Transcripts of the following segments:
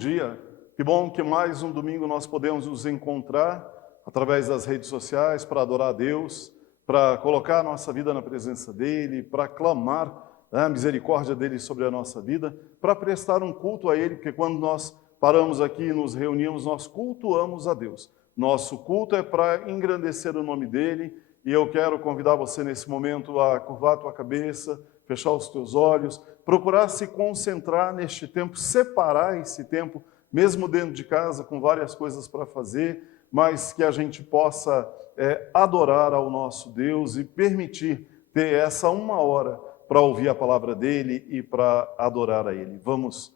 dia. Que bom que mais um domingo nós podemos nos encontrar através das redes sociais para adorar a Deus, para colocar a nossa vida na presença dEle, para clamar a misericórdia dEle sobre a nossa vida, para prestar um culto a Ele, porque quando nós paramos aqui e nos reunimos, nós cultuamos a Deus. Nosso culto é para engrandecer o nome dEle, e eu quero convidar você nesse momento a curvar a tua cabeça, fechar os teus olhos, procurar se concentrar neste tempo, separar esse tempo, mesmo dentro de casa, com várias coisas para fazer, mas que a gente possa adorar ao nosso Deus e permitir ter essa uma hora para ouvir a palavra dEle e para adorar a Ele. Vamos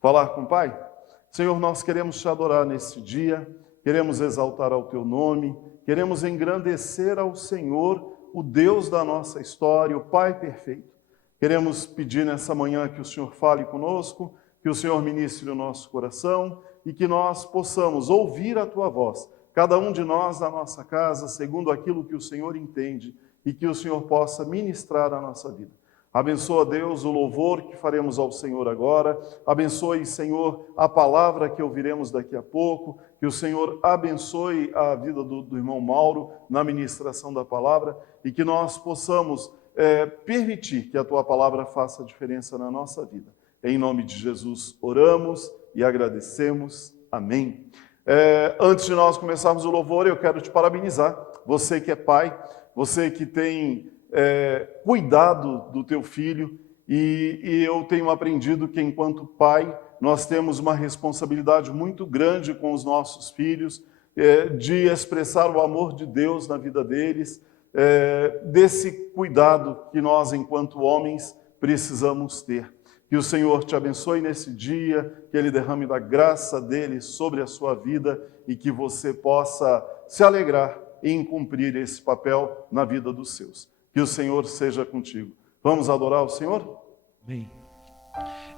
falar com o Pai? Senhor, nós queremos te adorar nesse dia, queremos exaltar ao teu nome, queremos engrandecer ao Senhor, o Deus da nossa história, o Pai perfeito. Queremos pedir nessa manhã que o Senhor fale conosco, que o Senhor ministre o nosso coração e que nós possamos ouvir a tua voz, cada um de nós na nossa casa, segundo aquilo que o Senhor entende e que o Senhor possa ministrar a nossa vida. Abençoa, Deus, o louvor que faremos ao Senhor agora. Abençoe, Senhor, a palavra que ouviremos daqui a pouco. Que o Senhor abençoe a vida do irmão Mauro na ministração da palavra e que nós possamos permitir que a tua palavra faça diferença na nossa vida. Em nome de Jesus oramos e agradecemos. Amém. Antes de nós começarmos o louvor, eu quero te parabenizar. Você que é pai, você que tem cuidado do teu filho, e eu tenho aprendido que enquanto pai, nós temos uma responsabilidade muito grande com os nossos filhos, de expressar o amor de Deus na vida deles, desse cuidado que nós, enquanto homens, precisamos ter. Que o Senhor te abençoe nesse dia, que Ele derrame da graça dEle sobre a sua vida e que você possa se alegrar em cumprir esse papel na vida dos seus. Que o Senhor seja contigo. Vamos adorar o Senhor? Amém.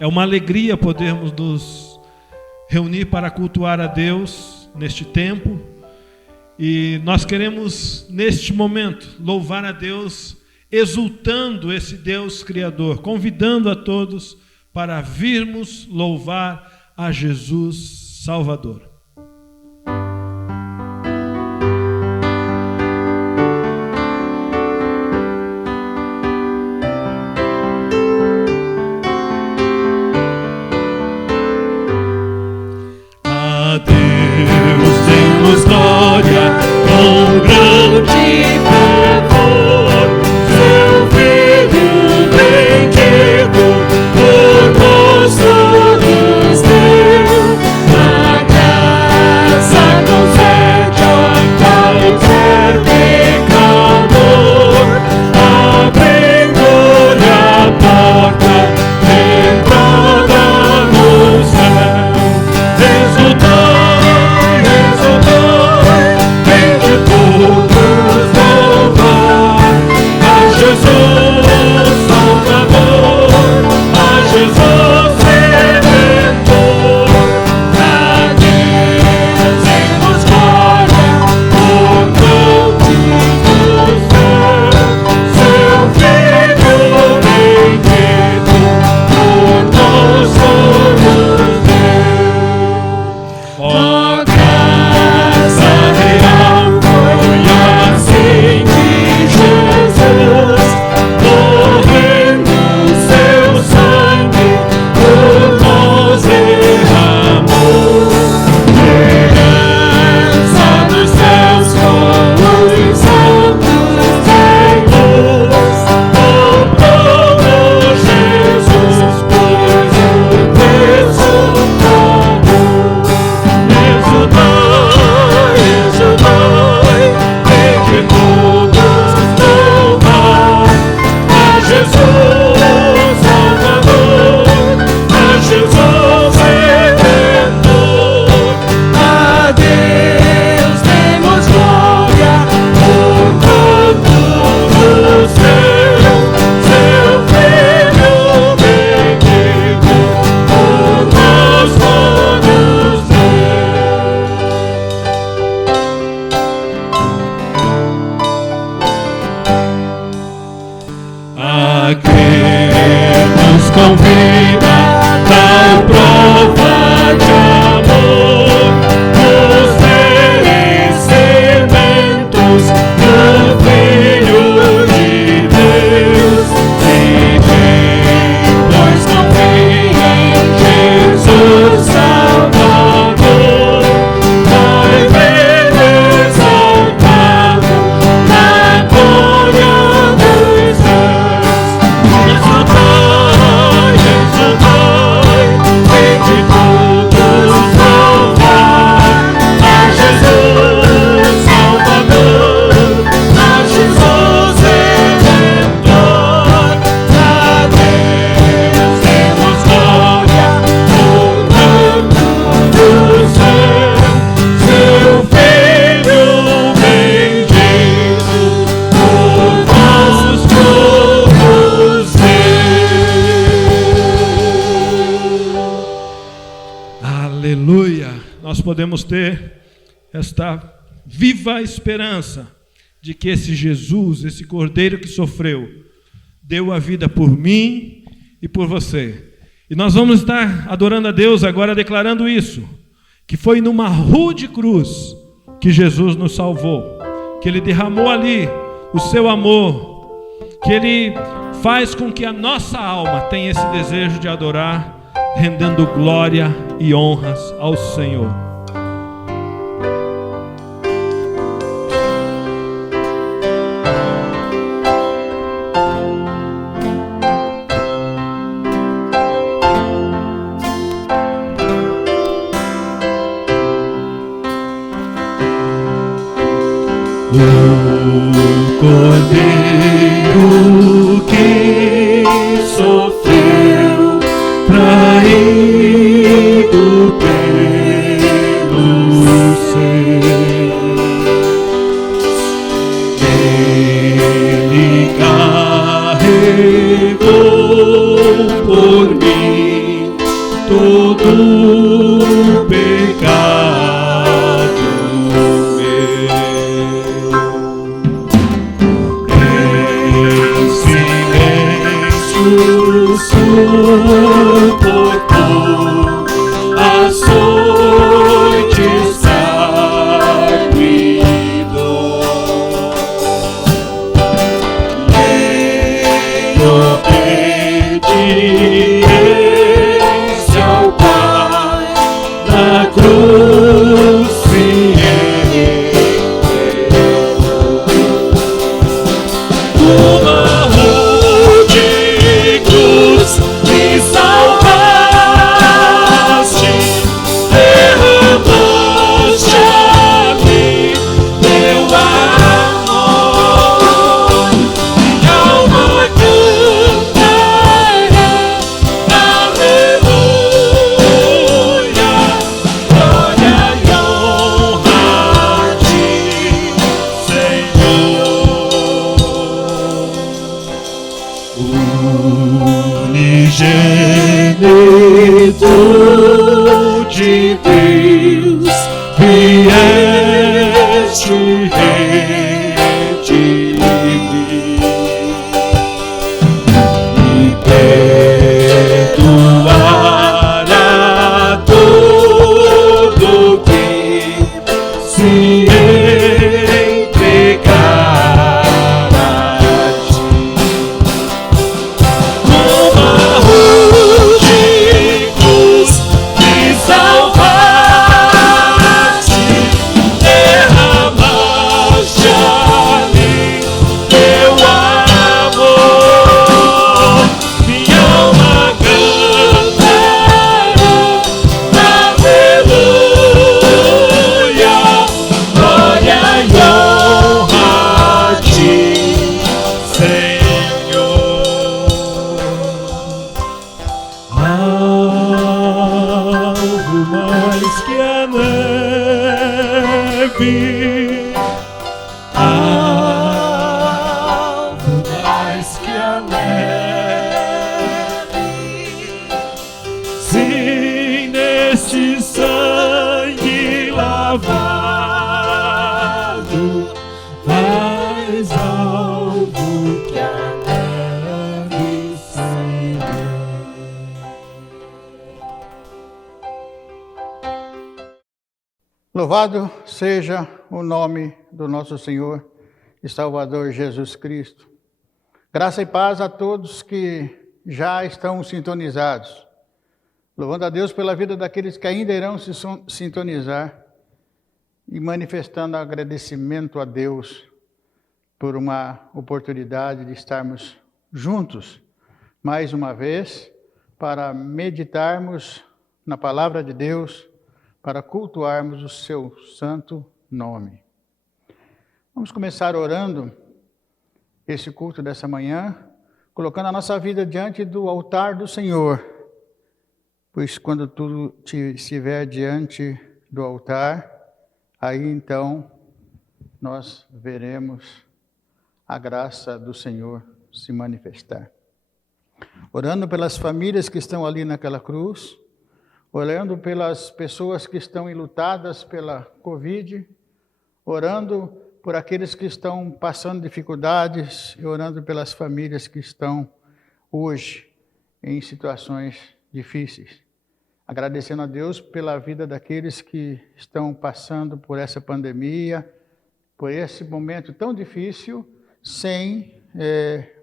É uma alegria podermos nos reunir para cultuar a Deus neste tempo. E nós queremos, neste momento, louvar a Deus, exultando esse Deus Criador, convidando a todos para virmos louvar a Jesus Salvador. A Deus demos glória com grande fervor, seu Filho bendito por nós todos deu. A graça concede a qualquer pecador, abrindo-lhe a porta de entrada no céu. Exultai, exultai, vem de todos louvar a Jesus Salvador, a Jesus Redentor. A Deus demos glória por todos do céu, seu Filho bendito por nós todos deu. Ó graça real foi assim que Jesus, correndo seu sangue por nós derramou. Herança dos céus com os santos em luz, comprou Jesus, pois o preço pagou. Exultai, exultai, vem de todos louvar a Jesus Salvador, a Jesus Redentor. A Deus demos glória por todo o céu, seu Filho bendito por nós todos deu. A crer nos convida tal prova de podemos ter esta viva esperança de que esse Jesus, esse Cordeiro que sofreu, deu a vida por mim e por você. E nós vamos estar adorando a Deus agora, declarando isso, que foi numa rude cruz que Jesus nos salvou, que Ele derramou ali o seu amor, que Ele faz com que a nossa alma tenha esse desejo de adorar, rendendo glória e honras ao Senhor. O Cordeiro que sofreu, traído pelos seus, Ele carregou por mim todo o pecado meu. Suportou açoites, carne e dor. Em obediência ao Pai, na cruz se entregou. Uma rude cruz me salvaste, derramaste a mim teu amor. Minha alma cantará, aleluia, glória e honra a ti, Senhor. Unigênito de Deus, vieste redimir e perdoar a todo que se entregar a ti. Uma rude cruz me salvaste, derramaste a mim teu amor. Minha alma cantará, aleluia, glória e honra a ti, Senhor. Algo mais que a neve, algo mais que a neve, sim, neste sangue lavado, mais algo que a neve, Senhor. Louvado seja o nome do nosso Senhor e Salvador Jesus Cristo. Graça e paz a todos que já estão sintonizados. Louvando a Deus pela vida daqueles que ainda irão se sintonizar e manifestando agradecimento a Deus por uma oportunidade de estarmos juntos mais uma vez para meditarmos na palavra de Deus, para cultuarmos o seu santo nome. Vamos começar orando esse culto dessa manhã, colocando a nossa vida diante do altar do Senhor, pois quando tudo estiver diante do altar, aí então nós veremos a graça do Senhor se manifestar. Orando pelas famílias que estão ali naquela cruz, orando pelas pessoas que estão enlutadas pela Covid, orando por aqueles que estão passando dificuldades e orando pelas famílias que estão hoje em situações difíceis. Agradecendo a Deus pela vida daqueles que estão passando por essa pandemia, por esse momento tão difícil, sem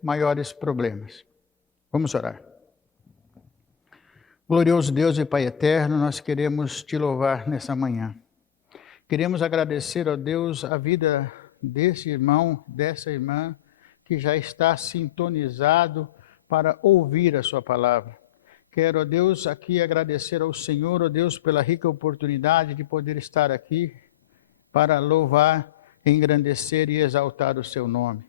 maiores problemas. Vamos orar. Glorioso Deus e Pai eterno, nós queremos te louvar nessa manhã. Queremos agradecer a Deus a vida desse irmão, dessa irmã, que já está sintonizado para ouvir a sua palavra. Quero, ó Deus, aqui agradecer ao Senhor, ó Deus, pela rica oportunidade de poder estar aqui para louvar, engrandecer e exaltar o seu nome.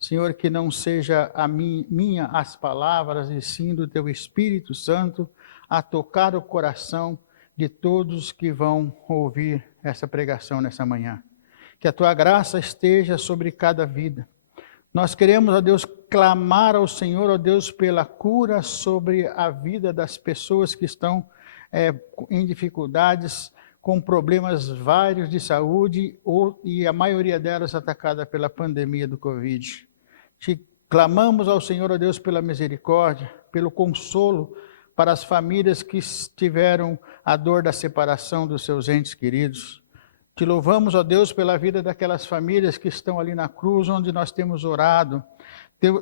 Senhor, que não seja minha as palavras, e sim do teu Espírito Santo, a tocar o coração de todos que vão ouvir essa pregação nessa manhã. Que a tua graça esteja sobre cada vida. Nós queremos, ó Deus, clamar ao Senhor, ó Deus, pela cura sobre a vida das pessoas que estão em dificuldades, com problemas vários de saúde, e a maioria delas atacada pela pandemia do Covid. Te clamamos ao Senhor, ó Deus, pela misericórdia, pelo consolo para as famílias que tiveram a dor da separação dos seus entes queridos. Te louvamos, ó Deus, pela vida daquelas famílias que estão ali na cruz, onde nós temos orado.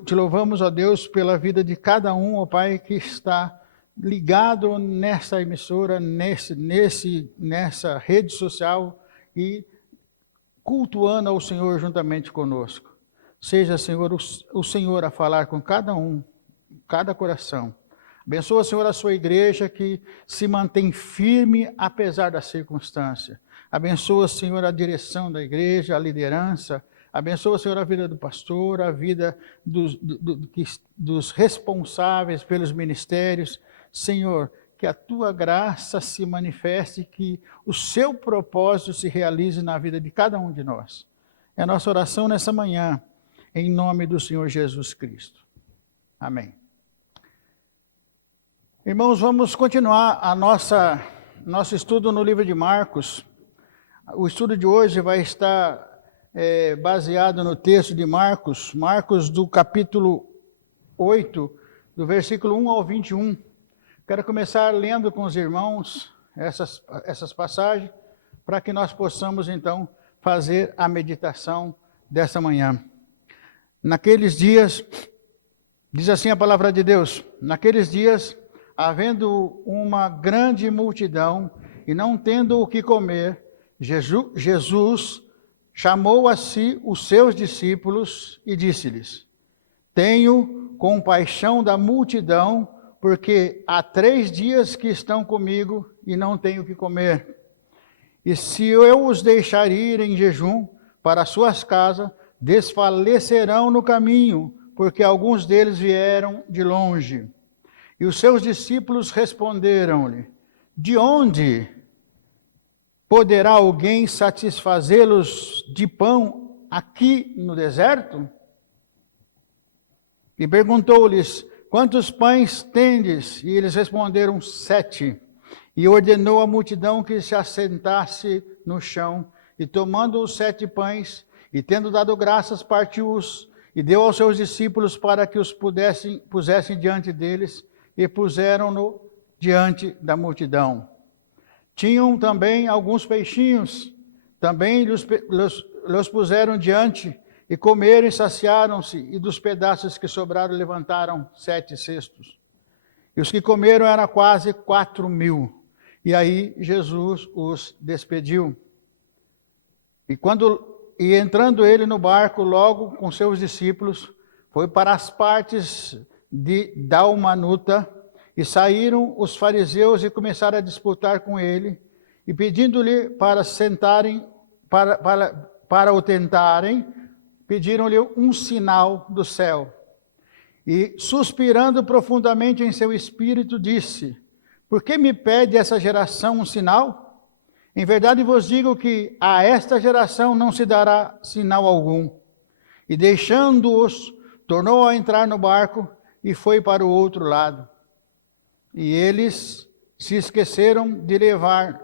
Te louvamos, ó Deus, pela vida de cada um, ó Pai, que está ligado nessa emissora, nessa rede social e cultuando ao Senhor juntamente conosco. Seja, Senhor, o Senhor a falar com cada um, cada coração. Abençoa, Senhor, a sua igreja que se mantém firme apesar da circunstância. Abençoa, Senhor, a direção da igreja, a liderança. Abençoa, Senhor, a vida do pastor, a vida dos responsáveis pelos ministérios. Senhor, que a tua graça se manifeste, que o seu propósito se realize na vida de cada um de nós. É a nossa oração nessa manhã, em nome do Senhor Jesus Cristo. Amém. Irmãos, vamos continuar nosso estudo no livro de Marcos. O estudo de hoje vai estar baseado no texto de Marcos do capítulo 8, do versículo 1 ao 21. Quero começar lendo com os irmãos essas passagens, para que nós possamos, então, fazer a meditação dessa manhã. Naqueles dias, diz assim a palavra de Deus, naqueles dias, havendo uma grande multidão e não tendo o que comer, Jesus chamou a si os seus discípulos e disse-lhes: tenho compaixão da multidão, porque há 3 dias que estão comigo e não tenho o que comer. E se eu os deixar ir em jejum para suas casas, desfalecerão no caminho, porque alguns deles vieram de longe. E os seus discípulos responderam-lhe: de onde poderá alguém satisfazê-los de pão aqui no deserto? E perguntou-lhes: quantos pães tendes? E eles responderam: 7. E ordenou à multidão que se assentasse no chão, e tomando os 7 pães, e tendo dado graças, partiu-os, e deu aos seus discípulos para que os pusessem diante deles, e puseram-no diante da multidão. Tinham também alguns peixinhos, também los puseram diante, e comeram e saciaram-se, e dos pedaços que sobraram levantaram 7 cestos. E os que comeram eram quase 4.000. E aí Jesus os despediu. E entrando ele no barco, logo com seus discípulos, foi para as partes de Dalmanuta, e saíram os fariseus e começaram a disputar com ele, e pedindo-lhe para sentarem, para o tentarem, pediram-lhe um sinal do céu. E, suspirando profundamente em seu espírito, disse: por que me pede essa geração um sinal? Em verdade vos digo que a esta geração não se dará sinal algum. E deixando-os, tornou a entrar no barco e foi para o outro lado. E eles se esqueceram de levar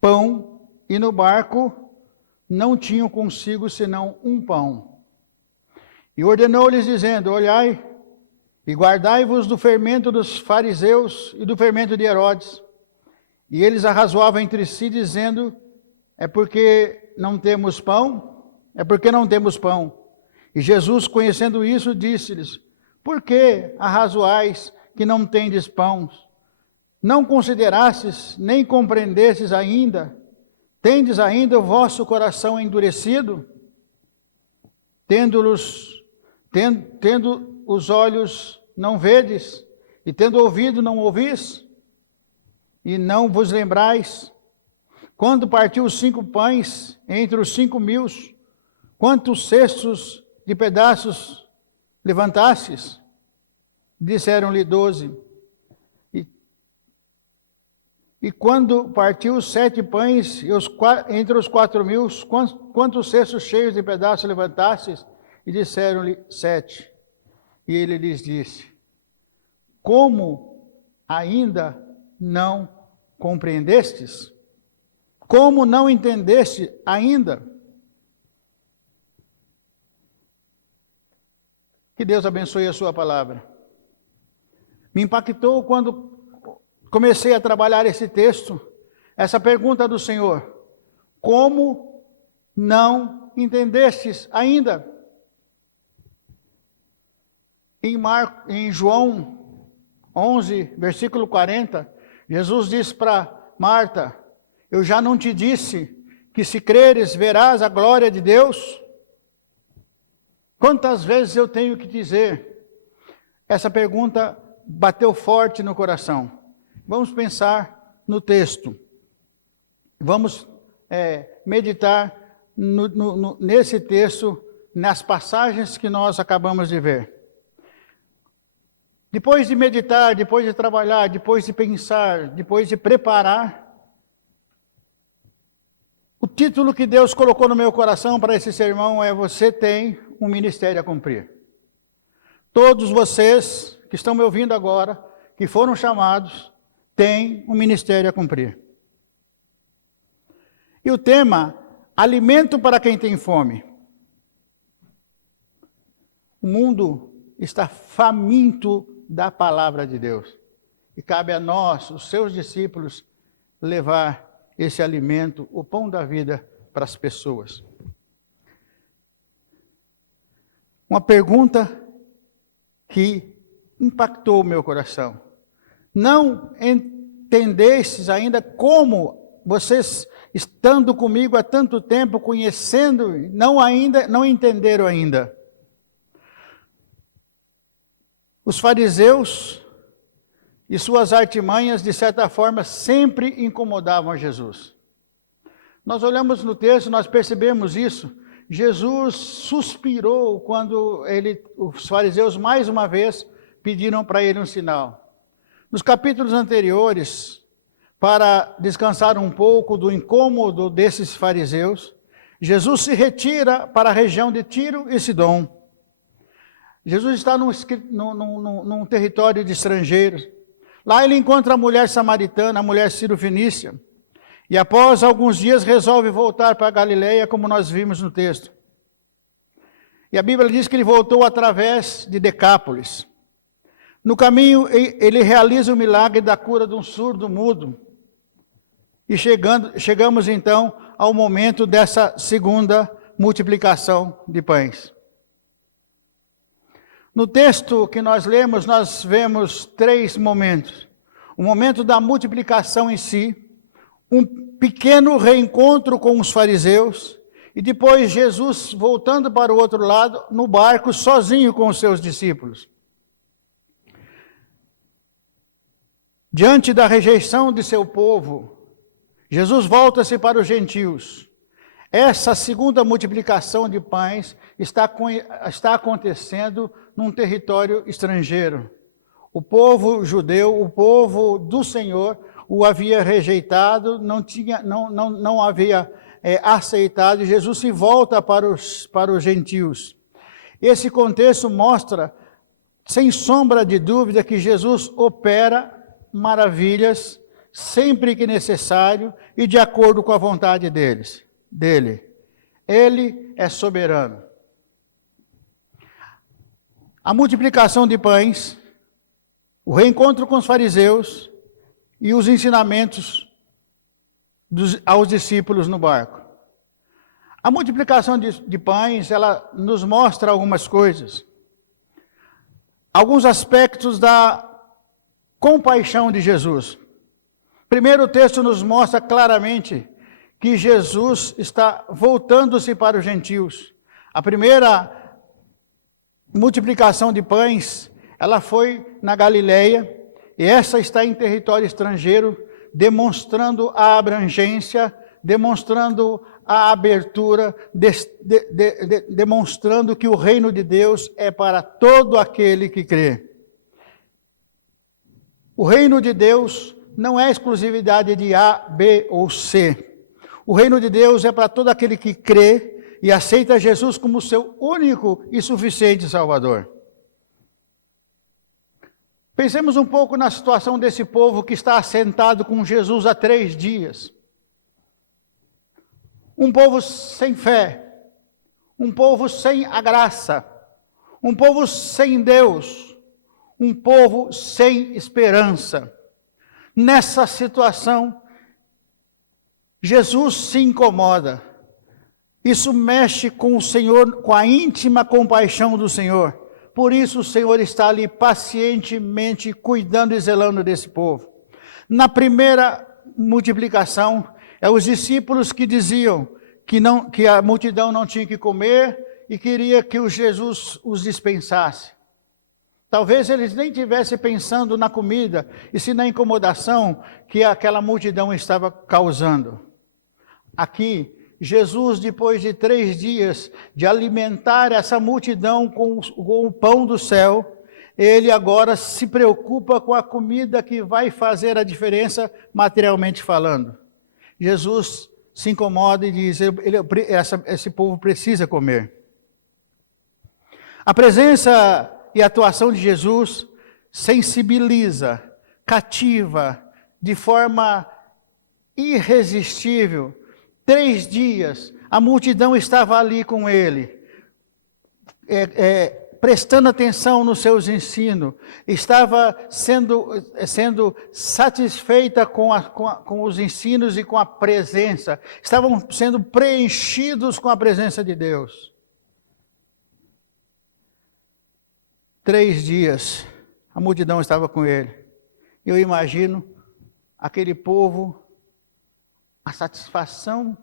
pão e no barco não tinham consigo senão um pão. E ordenou-lhes dizendo: olhai e guardai-vos do fermento dos fariseus e do fermento de Herodes. E eles arrazoavam entre si, dizendo: é porque não temos pão? É porque não temos pão. E Jesus, conhecendo isso, disse-lhes: por que arrazoais que não tendes pão? Não considerastes, nem compreendestes ainda? Tendes ainda o vosso coração endurecido? Tendo os olhos não vedes, e tendo ouvido não ouvis? E não vos lembrais? Quando partiu os 5 pães entre os 5.000, quantos cestos de pedaços levantastes? Disseram-lhe 12. E quando partiu os 7 pães entre os 4.000, quantos cestos cheios de pedaços levantastes? E disseram-lhe 7. E ele lhes disse: como ainda não compreendestes? Como não entendeste ainda? Que Deus abençoe a sua palavra. Me impactou quando comecei a trabalhar esse texto, essa pergunta do Senhor: como não entendestes ainda? Em João 11, versículo 40, Jesus disse para Marta: eu já não te disse que se creres verás a glória de Deus? Quantas vezes eu tenho que dizer? Essa pergunta bateu forte no coração. Vamos pensar no texto. Vamos meditar nesse texto, nas passagens que nós acabamos de ver. Depois de meditar, depois de trabalhar, depois de pensar, depois de preparar, o título que Deus colocou no meu coração para esse sermão é: você tem um ministério a cumprir. Todos vocês que estão me ouvindo agora, que foram chamados, têm um ministério a cumprir. E o tema: alimento para quem tem fome. O mundo está faminto da palavra de Deus. E cabe a nós, os seus discípulos, levar esse alimento, o pão da vida, para as pessoas. Uma pergunta que impactou o meu coração. Não entendestes ainda como vocês, estando comigo há tanto tempo, conhecendo, não entenderam ainda. Os fariseus e suas artimanhas, de certa forma, sempre incomodavam Jesus. Nós olhamos no texto, nós percebemos isso. Jesus suspirou quando os fariseus, mais uma vez, pediram para ele um sinal. Nos capítulos anteriores, para descansar um pouco do incômodo desses fariseus, Jesus se retira para a região de Tiro e Sidom. Jesus está num território de estrangeiros. Lá ele encontra a mulher samaritana, a mulher cirofenícia. E após alguns dias resolve voltar para a Galileia, como nós vimos no texto. E a Bíblia diz que ele voltou através de Decápolis. No caminho, ele realiza o milagre da cura de um surdo mudo. E chegamos então ao momento dessa segunda multiplicação de pães. No texto que nós lemos, nós vemos 3 momentos. O momento da multiplicação em si, um pequeno reencontro com os fariseus, e depois Jesus voltando para o outro lado, no barco, sozinho com os seus discípulos. Diante da rejeição de seu povo, Jesus volta-se para os gentios. Essa segunda multiplicação de pães está acontecendo num território estrangeiro. O povo judeu, o povo do Senhor, o havia rejeitado, não havia aceitado, e Jesus se volta para os gentios. Esse contexto mostra, sem sombra de dúvida, que Jesus opera maravilhas sempre que necessário e de acordo com a vontade dele. Ele é soberano. A multiplicação de pães, o reencontro com os fariseus e os ensinamentos aos discípulos no barco. A multiplicação de pães, ela nos mostra algumas coisas. Alguns aspectos da compaixão de Jesus. Primeiro, o texto nos mostra claramente que Jesus está voltando-se para os gentios. A primeira multiplicação de pães, ela foi na Galileia, e essa está em território estrangeiro, demonstrando a abrangência, demonstrando a abertura, demonstrando que o reino de Deus é para todo aquele que crê. O reino de Deus não é exclusividade de A, B ou C. O reino de Deus é para todo aquele que crê e aceita Jesus como seu único e suficiente Salvador. Pensemos um pouco na situação desse povo que está assentado com Jesus há 3 dias. Um povo sem fé, um povo sem a graça, um povo sem Deus, um povo sem esperança. Nessa situação, Jesus se incomoda. Isso mexe com o Senhor, com a íntima compaixão do Senhor. Por isso o Senhor está ali pacientemente cuidando e zelando desse povo. Na primeira multiplicação, os discípulos que diziam que a multidão não tinha que comer e queria que Jesus os dispensasse. Talvez eles nem estivessem pensando na comida, e sim na incomodação que aquela multidão estava causando. Aqui, Jesus, depois de 3 dias de alimentar essa multidão com o pão do céu, ele agora se preocupa com a comida que vai fazer a diferença materialmente falando. Jesus se incomoda e diz, esse povo precisa comer. A presença e a atuação de Jesus sensibiliza, cativa, de forma irresistível. 3 dias, a multidão estava ali com ele, prestando atenção nos seus ensinos, estava sendo satisfeita com os ensinos e com a presença, estavam sendo preenchidos com a presença de Deus. 3 dias, a multidão estava com ele. Eu imagino aquele povo, a satisfação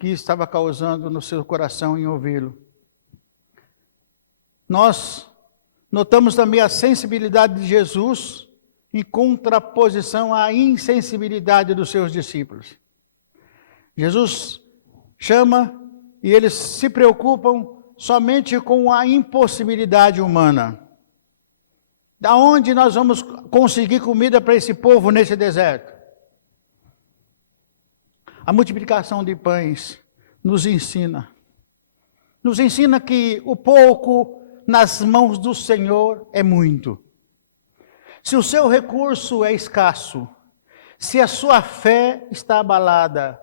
que estava causando no seu coração em ouvi-lo. Nós notamos também a sensibilidade de Jesus em contraposição à insensibilidade dos seus discípulos. Jesus chama e eles se preocupam somente com a impossibilidade humana. Da onde nós vamos conseguir comida para esse povo nesse deserto? A multiplicação de pães nos ensina que o pouco nas mãos do Senhor é muito. Se o seu recurso é escasso, se a sua fé está abalada,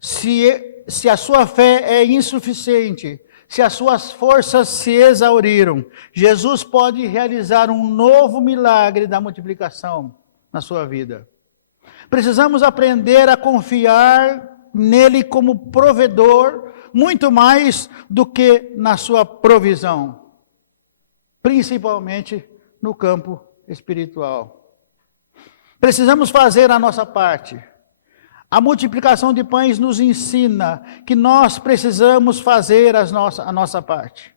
se a sua fé é insuficiente, se as suas forças se exauriram, Jesus pode realizar um novo milagre da multiplicação na sua vida. Precisamos aprender a confiar nele como provedor, muito mais do que na sua provisão, principalmente no campo espiritual. Precisamos fazer a nossa parte. A multiplicação de pães nos ensina que nós precisamos fazer a nossa parte.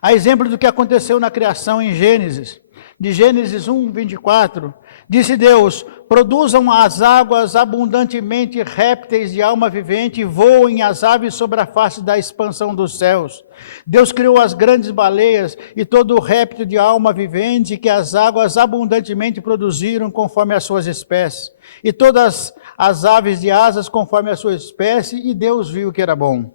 A exemplo do que aconteceu na criação em Gênesis, de Gênesis 1, 24, disse Deus, produzam as águas abundantemente répteis de alma vivente e voem as aves sobre a face da expansão dos céus. Deus criou as grandes baleias e todo o réptil de alma vivente que as águas abundantemente produziram conforme as suas espécies. E todas as aves de asas conforme a sua espécie, e Deus viu que era bom.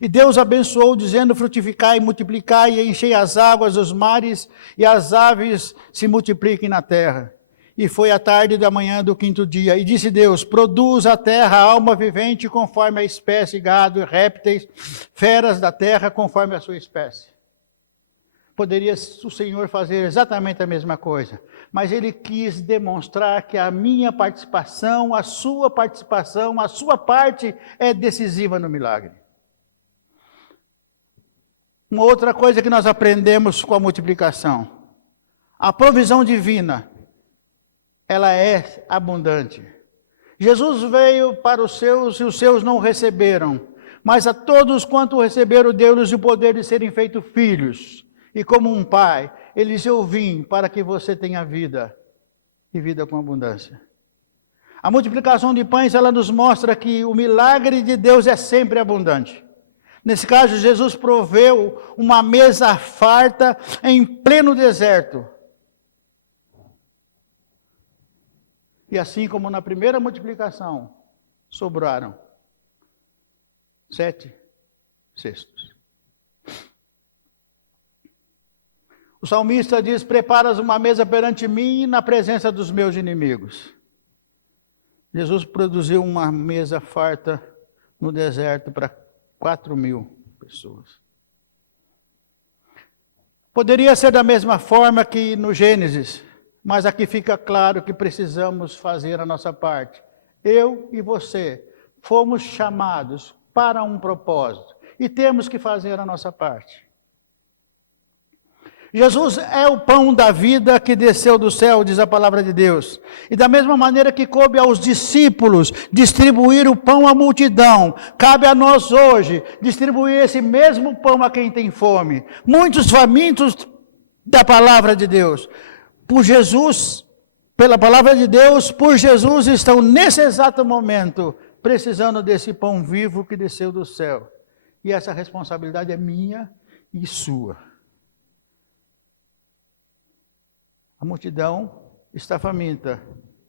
E Deus abençoou, dizendo, frutificai e multiplicai, e enchei as águas dos mares, e as aves se multipliquem na terra. E foi a tarde da manhã do 5º dia. E disse Deus: produz a terra alma vivente conforme a espécie, gado, répteis, feras da terra conforme a sua espécie. Poderia o Senhor fazer exatamente a mesma coisa, mas Ele quis demonstrar que a minha participação, a sua parte é decisiva no milagre. Uma outra coisa que nós aprendemos com a multiplicação: a provisão divina, ela é abundante. Jesus veio para os seus e os seus não o receberam, mas a todos quanto receberam deu-lhes o poder de serem feitos filhos. E como um pai, ele disse: eu vim para que você tenha vida, e vida com abundância. A multiplicação de pães, ela nos mostra que o milagre de Deus é sempre abundante. Nesse caso, Jesus proveu uma mesa farta em pleno deserto. E assim como na primeira multiplicação, sobraram 7 cestos. O salmista diz: preparas uma mesa perante mim na presença dos meus inimigos. Jesus produziu uma mesa farta no deserto para 4.000 pessoas. Poderia ser da mesma forma que no Gênesis, mas aqui fica claro que precisamos fazer a nossa parte. Eu e você fomos chamados para um propósito e temos que fazer a nossa parte. Jesus é o pão da vida que desceu do céu, diz a palavra de Deus. E da mesma maneira que coube aos discípulos distribuir o pão à multidão, cabe a nós hoje distribuir esse mesmo pão a quem tem fome. Muitos famintos da palavra de Deus, por Jesus, pela palavra de Deus, por Jesus, estão nesse exato momento precisando desse pão vivo que desceu do céu. E essa responsabilidade é minha e sua. A multidão está faminta.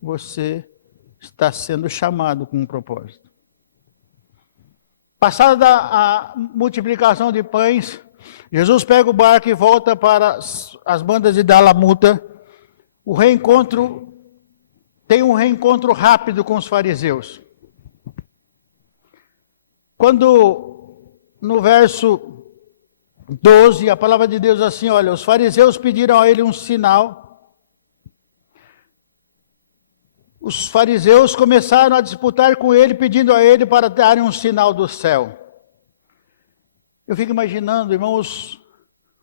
Você está sendo chamado com um propósito. Passada a multiplicação de pães, Jesus pega o barco e volta para as bandas de Dalamuta. Tem um reencontro rápido com os fariseus. Quando no verso 12, a palavra de Deus diz assim: olha, os fariseus pediram a ele um sinal. Os fariseus começaram a disputar com ele, pedindo a ele para darem um sinal do céu. Eu fico imaginando, irmãos,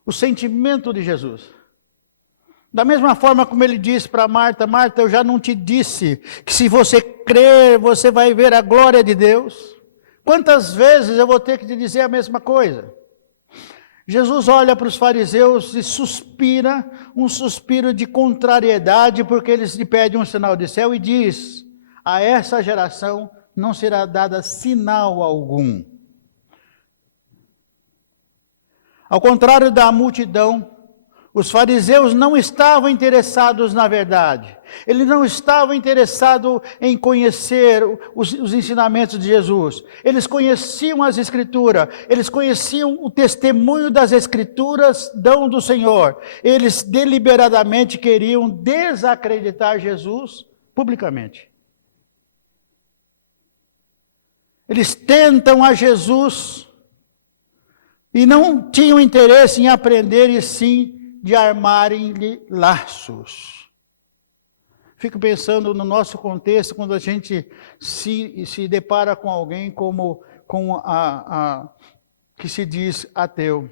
o sentimento de Jesus. Da mesma forma como ele disse para Marta: Marta, eu já não te disse que se você crer, você vai ver a glória de Deus? Quantas vezes eu vou ter que te dizer a mesma coisa? Jesus olha para os fariseus e suspira, um suspiro de contrariedade, porque eles lhe pedem um sinal do céu e diz: a essa geração não será dada sinal algum. Ao contrário da multidão, os fariseus não estavam interessados na verdade. Eles não estavam interessados em conhecer os ensinamentos de Jesus. Eles conheciam as Escrituras. Eles conheciam o testemunho das Escrituras, dom do Senhor. Eles deliberadamente queriam desacreditar Jesus publicamente. Eles tentam a Jesus e não tinham interesse em aprender, e sim de armarem-lhe laços. Fico pensando no nosso contexto, quando a gente se depara com alguém como que se diz ateu,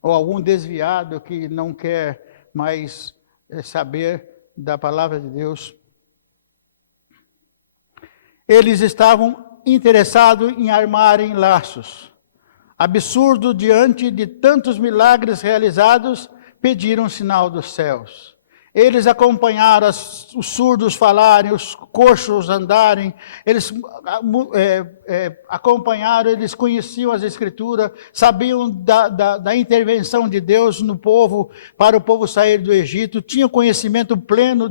ou algum desviado que não quer mais saber da palavra de Deus. Eles estavam interessados em armarem laços. Absurdo, diante de tantos milagres realizados, pediram um sinal dos céus. Eles acompanharam os surdos falarem, os coxos andarem, eles acompanharam, eles conheciam as Escrituras, sabiam da intervenção de Deus no povo, para o povo sair do Egito, tinham conhecimento pleno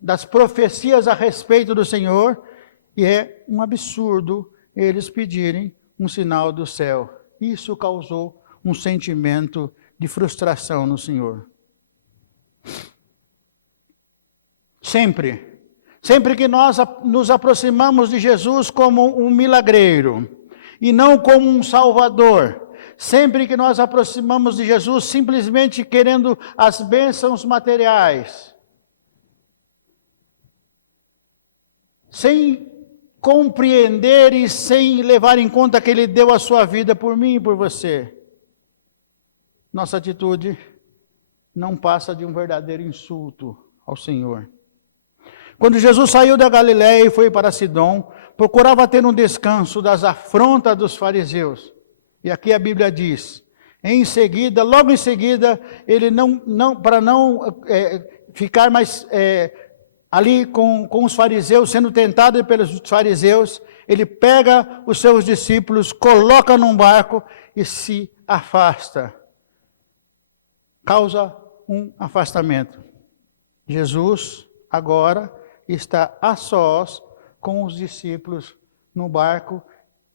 das profecias a respeito do Senhor, e é um absurdo eles pedirem um sinal do céu. Isso causou um sentimento de frustração no Senhor. Sempre. Sempre que nós nos aproximamos de Jesus como um milagreiro e não como um salvador. Sempre que nós aproximamos de Jesus simplesmente querendo as bênçãos materiais, sem compreender e sem levar em conta que Ele deu a sua vida por mim e por você, nossa atitude não passa de um verdadeiro insulto ao Senhor. Quando Jesus saiu da Galiléia e foi para Sidom, procurava ter um descanso das afrontas dos fariseus. E aqui a Bíblia diz, logo em seguida, ele para não ficar mais ali com os fariseus, sendo tentado pelos fariseus, ele pega os seus discípulos, coloca num barco e se afasta. Causa um afastamento. Jesus agora está a sós com os discípulos no barco,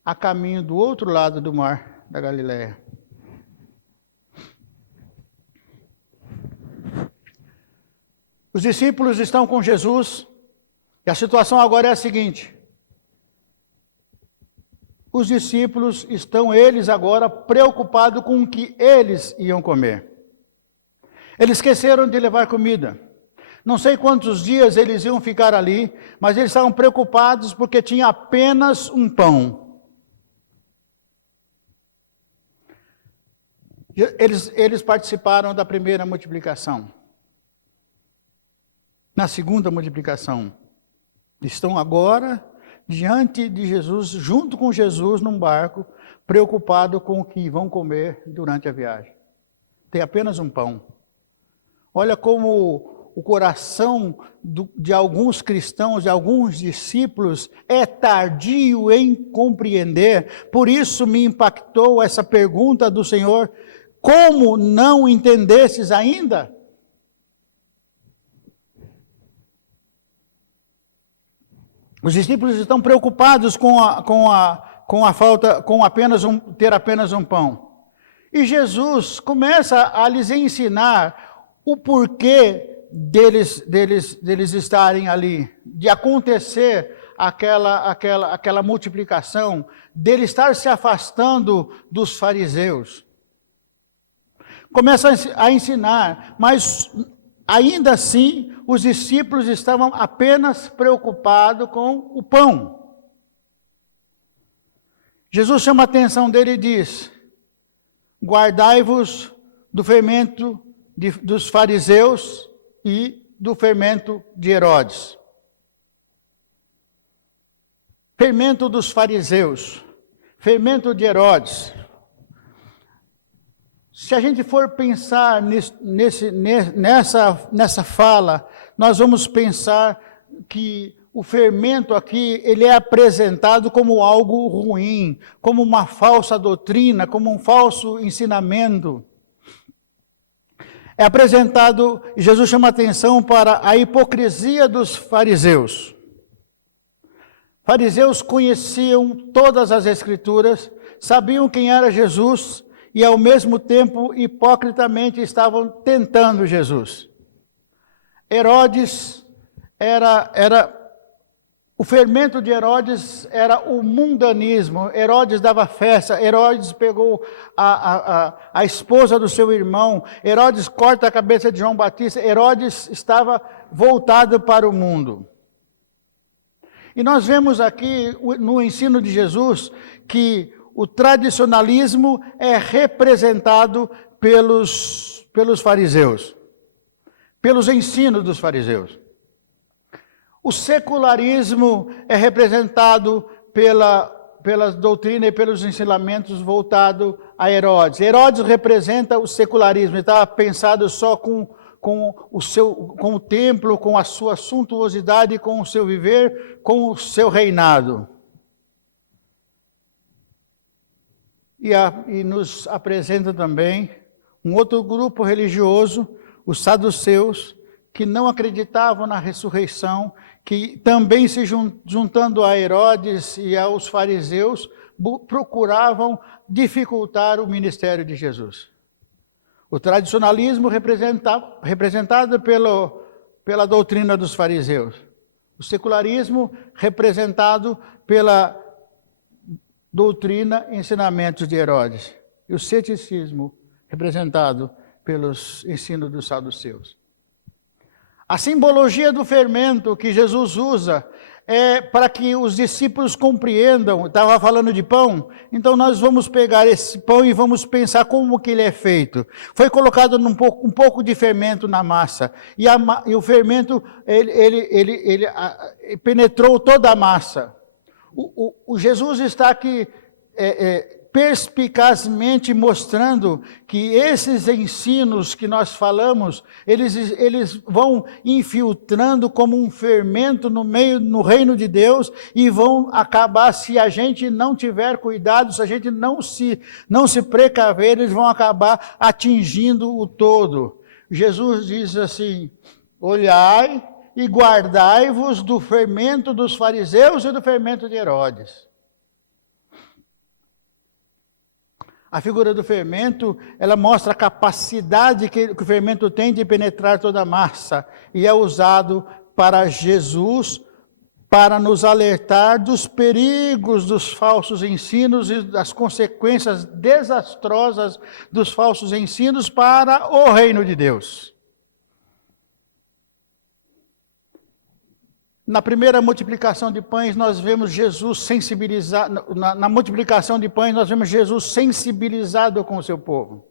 a caminho do outro lado do mar da Galiléia. Os discípulos estão com Jesus e a situação agora é a seguinte. Os discípulos estão, eles agora, preocupados com o que eles iam comer. Eles esqueceram de levar comida. Não sei quantos dias eles iam ficar ali, mas eles estavam preocupados porque tinha apenas um pão. Eles participaram da primeira multiplicação. Na segunda multiplicação, estão agora diante de Jesus, junto com Jesus num barco, preocupado com o que vão comer durante a viagem. Tem apenas um pão. Olha como o coração de alguns cristãos, de alguns discípulos, é tardio em compreender. Por isso me impactou essa pergunta do Senhor: como não entendestes ainda? Os discípulos estão preocupados com a falta, ter apenas um pão. E Jesus começa a lhes ensinar o porquê deles estarem ali, de acontecer aquela multiplicação, dele estar se afastando dos fariseus. Começa a ensinar, mas ainda assim os discípulos estavam apenas preocupados com o pão. Jesus chama a atenção dele e diz: guardai-vos do fermento dos fariseus e do fermento de Herodes. Fermento dos fariseus, fermento de Herodes. Se a gente for pensar nessa fala, nós vamos pensar que o fermento aqui, ele é apresentado como algo ruim, como uma falsa doutrina, como um falso ensinamento. É apresentado, Jesus chama atenção para a hipocrisia dos fariseus. Fariseus conheciam todas as Escrituras, sabiam quem era Jesus e ao mesmo tempo hipocritamente estavam tentando Jesus. Herodes o fermento de Herodes era o mundanismo. Herodes dava festa, Herodes pegou a esposa do seu irmão, Herodes corta a cabeça de João Batista, Herodes estava voltado para o mundo. E nós vemos aqui no ensino de Jesus que o tradicionalismo é representado pelos fariseus, pelos ensinos dos fariseus. O secularismo é representado pela doutrina e pelos ensinamentos voltados a Herodes. Herodes representa o secularismo, estava pensado só com o templo, com a sua suntuosidade, com o seu viver, com o seu reinado. E nos apresenta também um outro grupo religioso, os saduceus, que não acreditavam na ressurreição, que também se juntando a Herodes e aos fariseus, procuravam dificultar o ministério de Jesus. O tradicionalismo representado pela doutrina dos fariseus. O secularismo representado pela doutrina e ensinamentos de Herodes. E o ceticismo representado pelos ensinos dos saduceus. A simbologia do fermento que Jesus usa é para que os discípulos compreendam. Estava falando de pão, então nós vamos pegar esse pão e vamos pensar como que ele é feito. Foi colocado um pouco de fermento na massa, e o fermento ele penetrou toda a massa. O Jesus está aqui perspicazmente mostrando que esses ensinos que nós falamos, eles vão infiltrando como um fermento no reino de Deus e vão acabar, se a gente não tiver cuidado, se a gente não se precaver, eles vão acabar atingindo o todo. Jesus diz assim: olhai e guardai-vos do fermento dos fariseus e do fermento de Herodes. A figura do fermento, ela mostra a capacidade que o fermento tem de penetrar toda a massa, e é usado para Jesus, para nos alertar dos perigos dos falsos ensinos e das consequências desastrosas dos falsos ensinos para o reino de Deus. Na primeira multiplicação de pães, nós vemos Jesus sensibilizado. Na multiplicação de pães, nós vemos Jesus sensibilizado com o seu povo.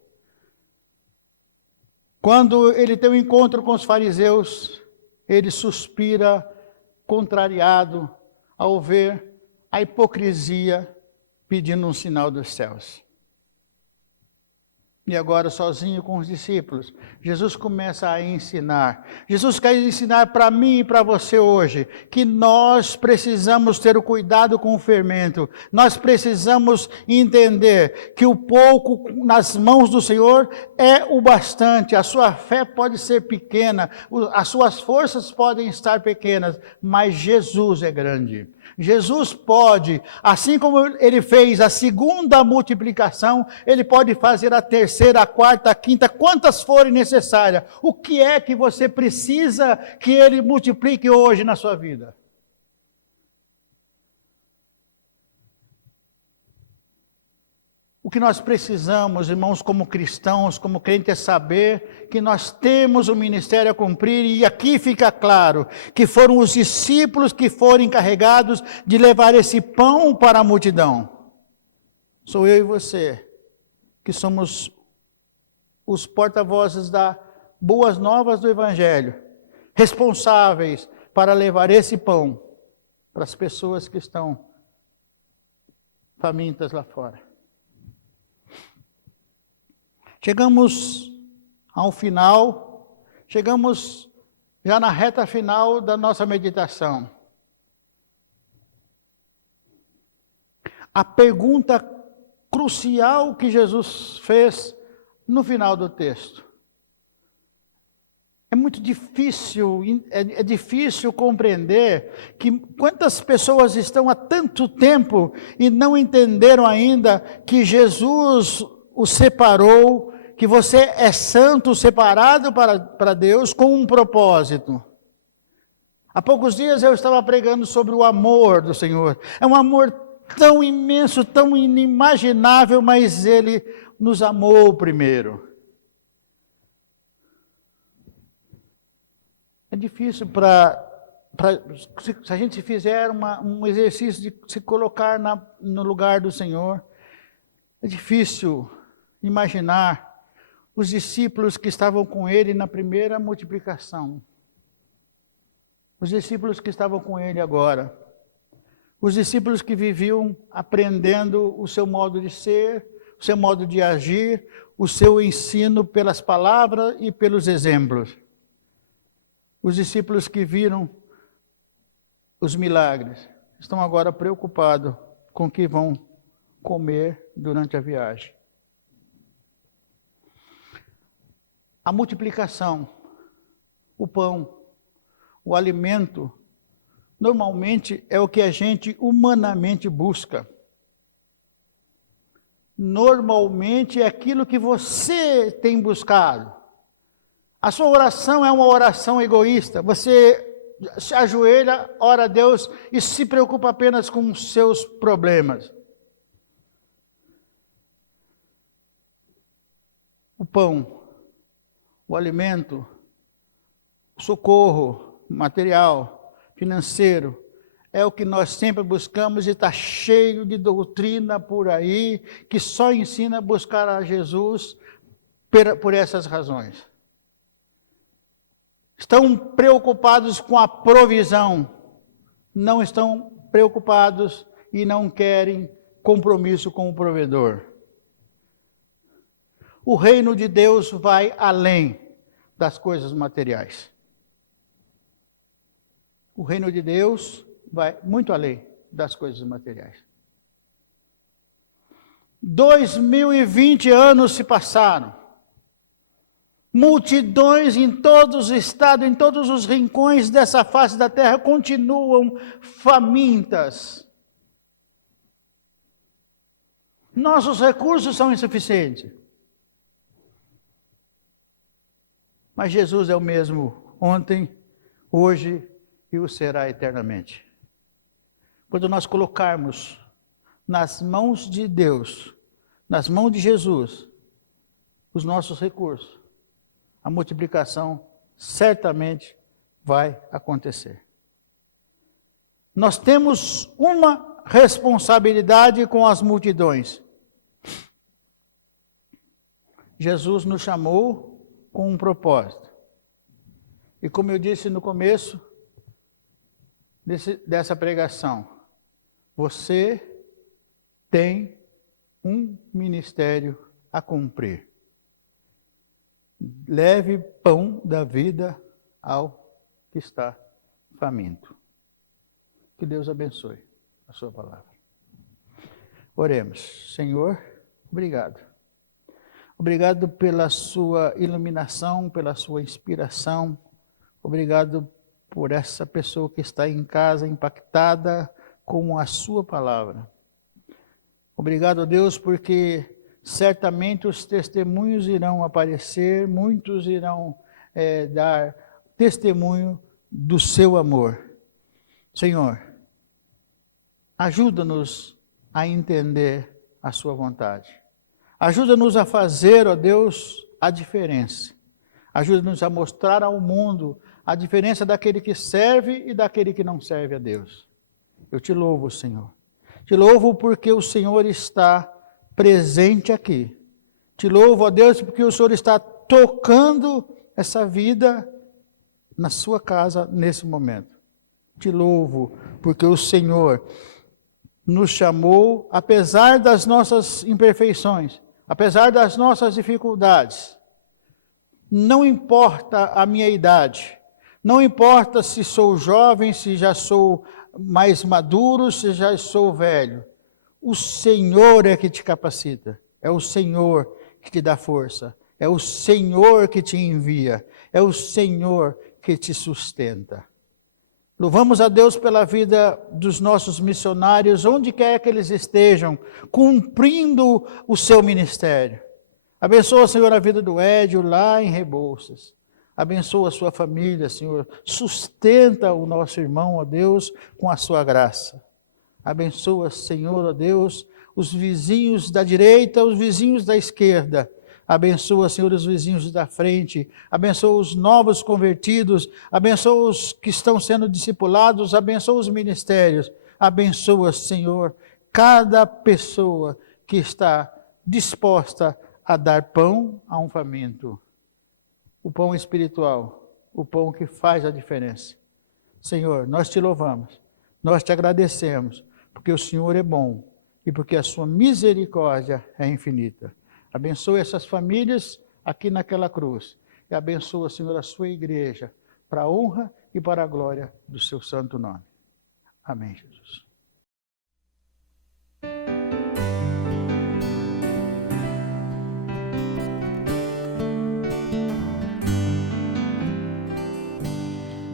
Quando ele tem um encontro com os fariseus, ele suspira contrariado ao ver a hipocrisia pedindo um sinal dos céus. E agora, sozinho com os discípulos, Jesus começa a ensinar. Jesus quer ensinar para mim e para você hoje que nós precisamos ter o cuidado com o fermento. Nós precisamos entender que o pouco nas mãos do Senhor é o bastante. A sua fé pode ser pequena, as suas forças podem estar pequenas, mas Jesus é grande. Jesus pode, assim como ele fez a segunda multiplicação, ele pode fazer a terceira, a quarta, a quinta, quantas forem necessárias. O que é que você precisa que ele multiplique hoje na sua vida? O que nós precisamos, irmãos, como cristãos, como crentes, é saber que nós temos um ministério a cumprir, e aqui fica claro que foram os discípulos que foram encarregados de levar esse pão para a multidão. Sou eu e você, que somos os porta-vozes das boas novas do Evangelho, responsáveis para levar esse pão para as pessoas que estão famintas lá fora. Chegamos ao final, chegamos já na reta final da nossa meditação. A pergunta crucial que Jesus fez no final do texto. É muito difícil, é difícil compreender que quantas pessoas estão há tanto tempo e não entenderam ainda que Jesus o separou, que você é santo, separado para Deus com um propósito. Há poucos dias eu estava pregando sobre o amor do Senhor. É um amor tão imenso, tão inimaginável, mas Ele nos amou primeiro. É difícil se a gente fizer um exercício de se colocar no lugar do Senhor, é difícil imaginar os discípulos que estavam com ele na primeira multiplicação. Os discípulos que estavam com ele agora. Os discípulos que viviam aprendendo o seu modo de ser, o seu modo de agir, o seu ensino pelas palavras e pelos exemplos. Os discípulos que viram os milagres estão agora preocupados com o que vão comer durante a viagem. A multiplicação, o pão, o alimento, normalmente é o que a gente humanamente busca. Normalmente é aquilo que você tem buscado. A sua oração é uma oração egoísta. Você se ajoelha, ora a Deus e se preocupa apenas com os seus problemas. O pão, o alimento, o socorro material, financeiro, é o que nós sempre buscamos e está cheio de doutrina por aí que só ensina a buscar a Jesus por essas razões. Estão preocupados com a provisão, não estão preocupados e não querem compromisso com o provedor. O reino de Deus vai além das coisas materiais. O reino de Deus vai muito além das coisas materiais. 2020 anos se passaram. Multidões em todos os estados, em todos os rincões dessa face da terra continuam famintas. Nossos recursos são insuficientes. Mas Jesus é o mesmo ontem, hoje e o será eternamente. Quando nós colocarmos nas mãos de Deus, nas mãos de Jesus, os nossos recursos, a multiplicação certamente vai acontecer. Nós temos uma responsabilidade com as multidões. Jesus nos chamou com um propósito. E como eu disse no começo dessa pregação, você tem um ministério a cumprir. Leve pão da vida ao que está faminto. Que Deus abençoe a sua palavra. Oremos. Senhor, obrigado. Obrigado pela sua iluminação, pela sua inspiração. Obrigado por essa pessoa que está em casa impactada com a sua palavra. Obrigado, Deus, porque certamente os testemunhos irão aparecer, muitos irão dar testemunho do seu amor. Senhor, ajuda-nos a entender a sua vontade. Ajuda-nos a fazer, ó Deus, a diferença. Ajuda-nos a mostrar ao mundo a diferença daquele que serve e daquele que não serve a Deus. Eu te louvo, Senhor. Te louvo porque o Senhor está presente aqui. Te louvo, ó Deus, porque o Senhor está tocando essa vida na sua casa nesse momento. Te louvo porque o Senhor nos chamou, apesar das nossas imperfeições, apesar das nossas dificuldades. Não importa a minha idade, não importa se sou jovem, se já sou mais maduro, se já sou velho. O Senhor é que te capacita, é o Senhor que te dá força, é o Senhor que te envia, é o Senhor que te sustenta. Louvamos a Deus pela vida dos nossos missionários, onde quer que eles estejam, cumprindo o seu ministério. Abençoa, Senhor, a vida do Édio lá em Rebouças. Abençoa a sua família, Senhor. Sustenta o nosso irmão, ó Deus, com a sua graça. Abençoa, Senhor, ó Deus, os vizinhos da direita, os vizinhos da esquerda. Abençoa, Senhor, os vizinhos da frente. Abençoa os novos convertidos. Abençoa os que estão sendo discipulados. Abençoa os ministérios. Abençoa, Senhor, cada pessoa que está disposta a dar pão a um faminto. O pão espiritual, o pão que faz a diferença. Senhor, nós te louvamos, nós te agradecemos, porque o Senhor é bom e porque a sua misericórdia é infinita. Abençoe essas famílias aqui naquela cruz. E abençoa, Senhor, a sua igreja, para a honra e para a glória do seu santo nome. Amém, Jesus.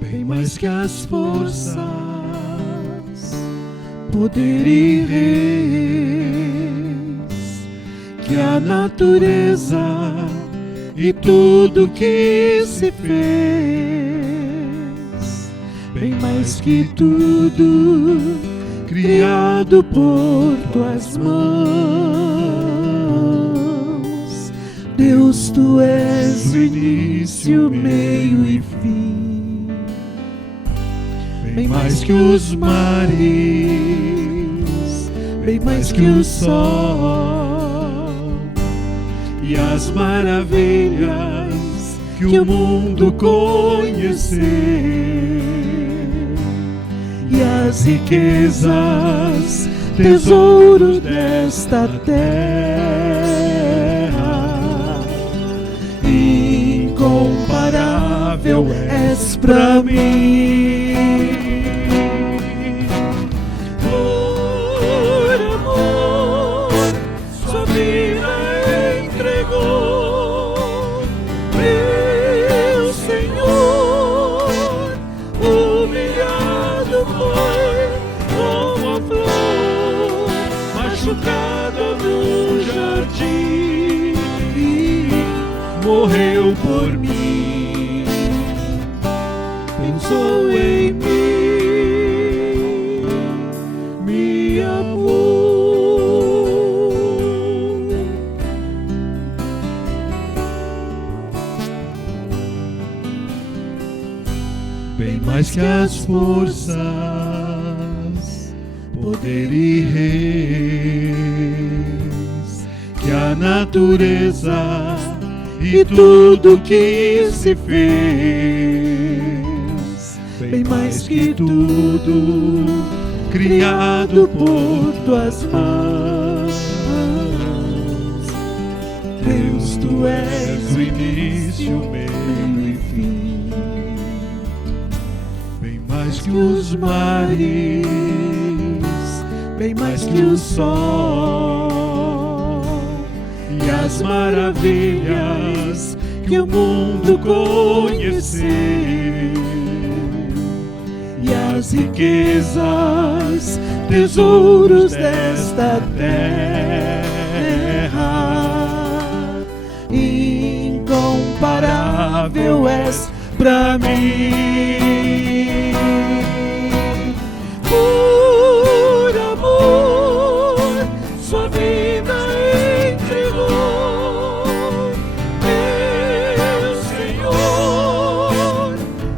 Bem mais que as forças, poder e reis, que a natureza e tudo que se fez, bem mais que tudo, criado por tuas mãos. Deus, tu és o início, meio e fim, bem mais que os mares, bem mais que o sol e as maravilhas que o mundo conhecer, e as riquezas, tesouros desta terra. Incomparável és pra mim. Por amor, sua vida entregou, meu Senhor. Humilhado foi como a flor machucada no jardim, morreu por mim, pensou em mim, me amou. Bem mais que as forças, poder e reis, que a natureza e tudo que se fez, bem mais que tudo, criado por tuas mãos. Deus, tu és o início, meio e fim, bem mais que os mares, bem mais que o sol e as maravilhas que o mundo conheceu, e as riquezas, tesouros desta terra. Incomparável és pra mim. Por amor, sua vida entregou, meu Senhor.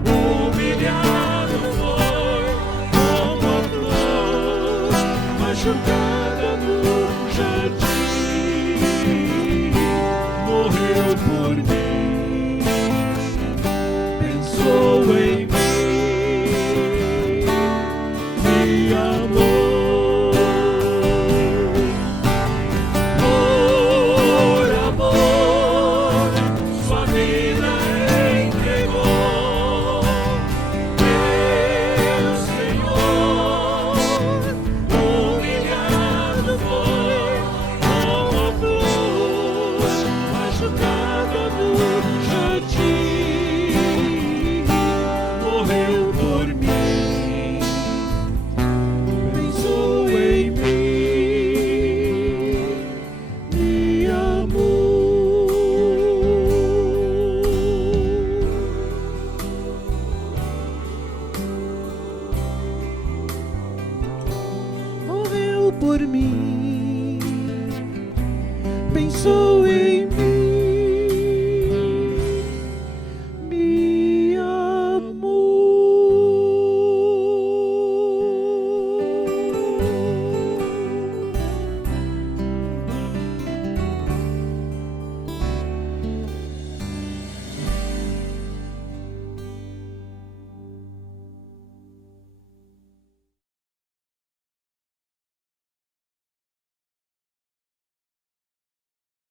Humilhado foi como a flor machucada no jardim, morreu por mim, pensou em mim, me amou. Por amor, sua vida entregou, meu Senhor. Humilhado foi como a flor machucada no jardim, morreu por mim, pensou em mim, me amou. Morreu por mim, pensou